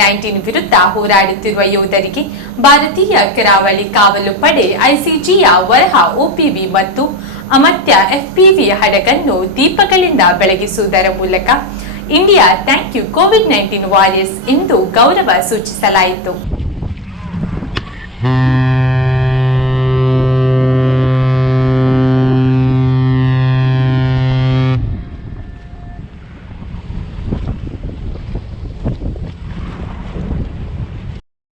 COVID-19 ವಿರುದ್ಧ ಹೋರಾಡುತ್ತಿರುವ ಯೋಧರಿಗೆ ಭಾರತೀಯ ಕರಾವಳಿ ಕಾವಲು ಪಡೆ ಐಸಿಜಿಯ ವರಹ ಒಪಿವಿ ಮತ್ತು ಅಮರ್ತ್ಯ ಎಫ್ಪಿವಿ ಹಡಗನ್ನು ದೀಪಗಳಿಂದ ಬೆಳಗಿಸುವುದರ ಮೂಲಕ ಇಂಡಿಯಾ ಥ್ಯಾಂಕ್ ಯು ಕೋವಿಡ್-19 ವಾರಿಯರ್ಸ್ ಎಂದು ಗೌರವ ಸೂಚಿಸಲಾಯಿತು.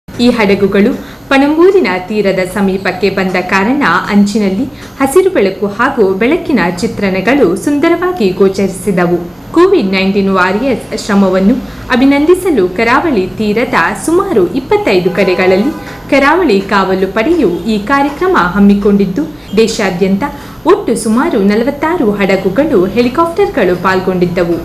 ಈ ಹಡಗುಗಳು ಪಣಂಬೂರಿನ ತೀರದ ಸಮೀಪಕ್ಕೆ ಬಂದ ಕಾರಣ ಅಂಚಿನಲ್ಲಿ ಹಸಿರು ಬೆಳಕು ಹಾಗೂ ಬೆಳಕಿನ ಚಿತ್ರಣಗಳು ಸುಂದರವಾಗಿ ಗೋಚರಿಸಿದವು. ಕೋವಿಡ್-19 ವಾರಿಯರ್ಸ್ ಶ್ರಮವನ್ನು ಅಭಿನಂದಿಸಲು ಕರಾವಳಿ ತೀರದ ಸುಮಾರು 25 ಕಡೆಗಳಲ್ಲಿ ಕರಾವಳಿ ಕಾವಲು ಪಡೆಯು ಈ ಕಾರ್ಯಕ್ರಮ ಹಮ್ಮಿಕೊಂಡಿದ್ದು, ದೇಶಾದ್ಯಂತ ಒಟ್ಟು ಸುಮಾರು 46 ಹಡಗುಗಳು, ಹೆಲಿಕಾಪ್ಟರ್ಗಳು ಪಾಲ್ಗೊಂಡಿದ್ದವು.